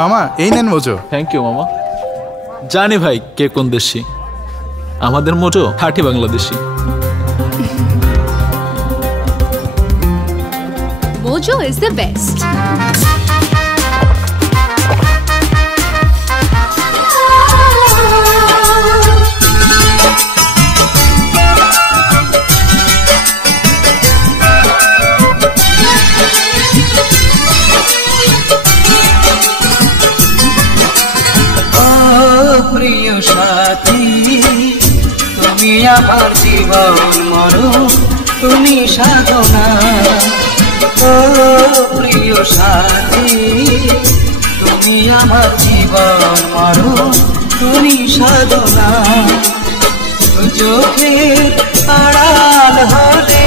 মামা এই নেন মোজো। থ্যাংক ইউ মামা। জানি ভাই কে কোন দেশি, আমাদের মোজো খাঁটি Bangladeshi. Mojo is the best. প্রিয় সাথী তুমি আমার জীবন মরণ, তুমি সাধনা। ও প্রিয় সাথী তুমি আমার জীবন মরণ, তুমি সাধনা। চোখের আড়াল হলে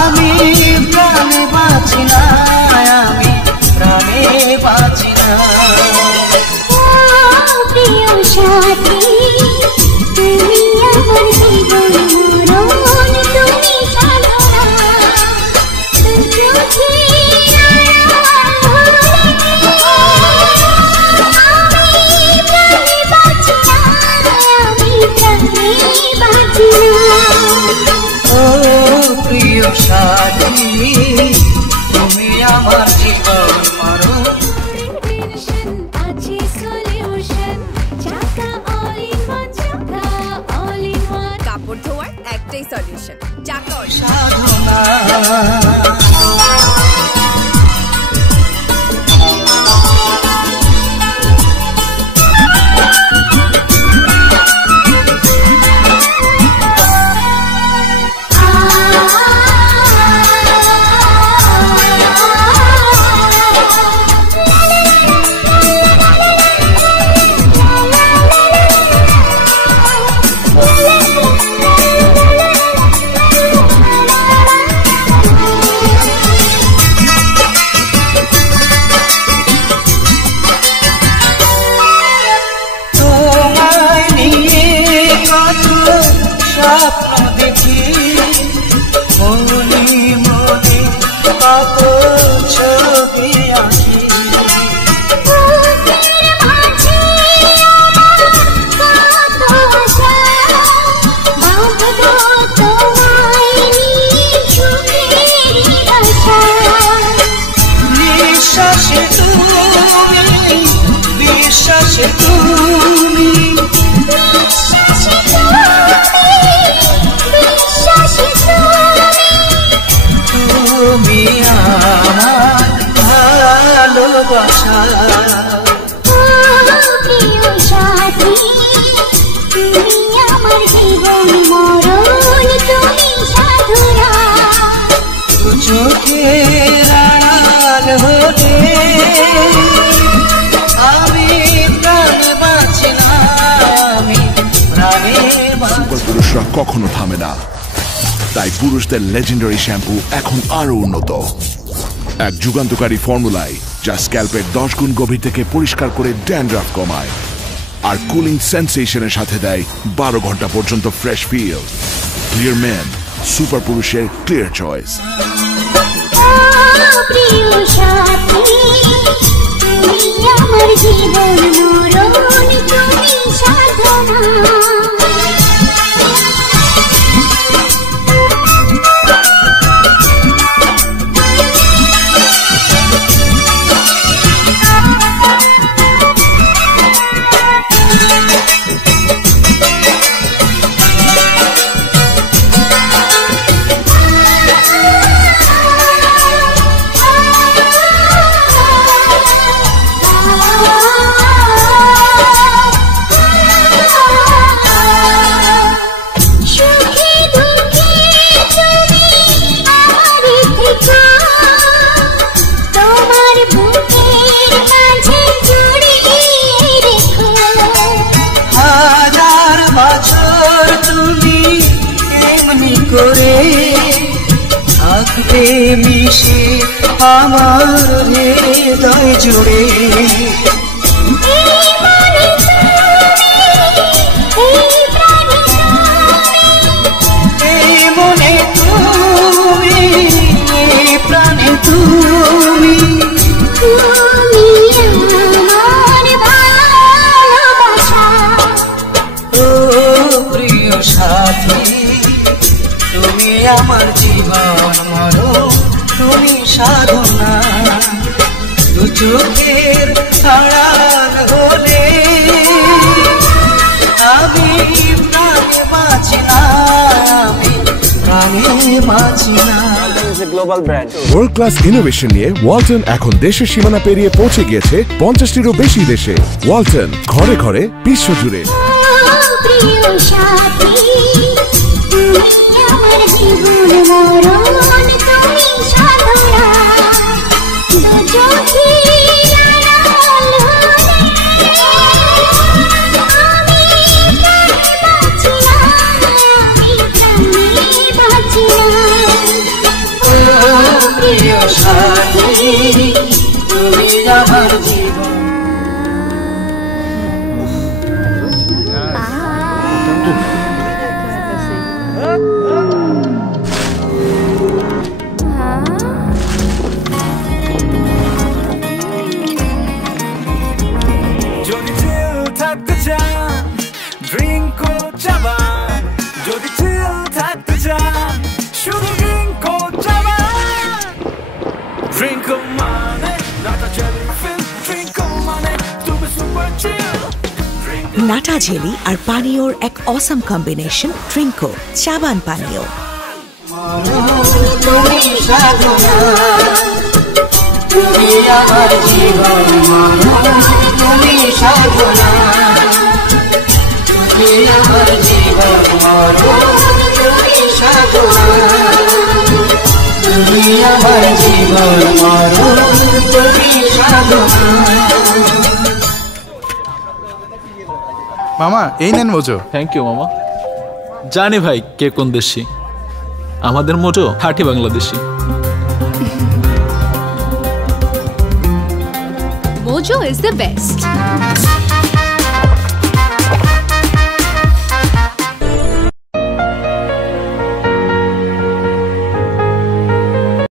আমি প্রাণে বাঁচি না, আমি প্রাণে বাঁচি না। প্রিয় সাথী তুমি আমার জীবন মরণ, তুমি সাধনা। ও প্রিয় সাথী তুমি আমার জীবন মরণ। কাপড় ধোয়ার একটাই সলিউশন, চাকা সাধনা। স্বপ্ন দেখি মনে মনে কত ছবি আঁকি। বিশ্বাসে তুমি, বিশ্বাসে তুমি, তুমি আমার ভালোবাসা। প্রিয় সাথী তুমি আমার জীবন মরণ, তুমি সাধনা। চোখের আড়াল হলে আমি প্রাণে বাঁচি না, আমি প্রাণে বাঁচি। সুপার পুরুষরা কখনো থামে না, তাই পুরুষদের লেজেন্ডারি শ্যাম্পু এখন আরো উন্নত এক যুগান্তকারী ফর্মুলায়, যা স্ক্যাল্পের 10 গুণ গভীর থেকে পরিষ্কার করে ড্যান্ড্রাফ কমায় আর কুলিং সেন্সেশনের সাথে দেয় 12 ঘন্টা পর্যন্ত fresh feel. Clear men, super পুরুষের ক্লিয়ার চয়েস। প্রিয় সাথী তুমি আমার জীবন মরণ, তুমি সাধনা। করে থাকবে মিশে আমার হৃদয় জুড়ে। মনে তুমি, প্রাণে তুমি। সাথী তুমি আমার জীবন মরণ তুমি সাধনা দু চোখের আড়াল হলে আমি প্রাণে বাঁচি না আমি প্রাণে বাঁচি না global brand world class innovation নিয়ে ওয়ালটন এখন দেশের সীমানা পেরিয়ে পৌঁছে গিয়েছে 50টিরও বেশি দেশে। ওয়ালটন, ঘরে ঘরে বিশ্বজুড়ে। প্রিয় সাথী তুমি আমার জীবন মরণ তুমি সাধনা দু চোখের আড়াল হলে আমি প্রাণে বাঁচি না আমি প্রাণে বাঁচি না প্রিয় সাথী তুমি আমার জীবন যদি চিল থাকতে চান ড্রিঙ্ক ও চাবান যদি চিল থাকতে চান শুধু ড্রিঙ্ক ও চাবান ড্রিঙ্ক মানে নাটা জেলি ফিল ড্রিঙ্ক মানে তুমি সুপার চিল নাটা জেলি আর পানীয়র এক অসাম কম্বিনেশন ট্রিঙ্কো চাবান পানীয়। তুমি সাধনা তুমি আমার জীবন তুমি সাধনা তুমি আমার জীবন তুমি সাধনা তুমি আমার জীবন তুমি সাধনা। মামা এই নেন মোজো। থ্যাংক ইউ মামা। জানি ভাই কে কোন দেশি, আমাদের মোটো খাঁটি Bangladeshi. Mojo is the best.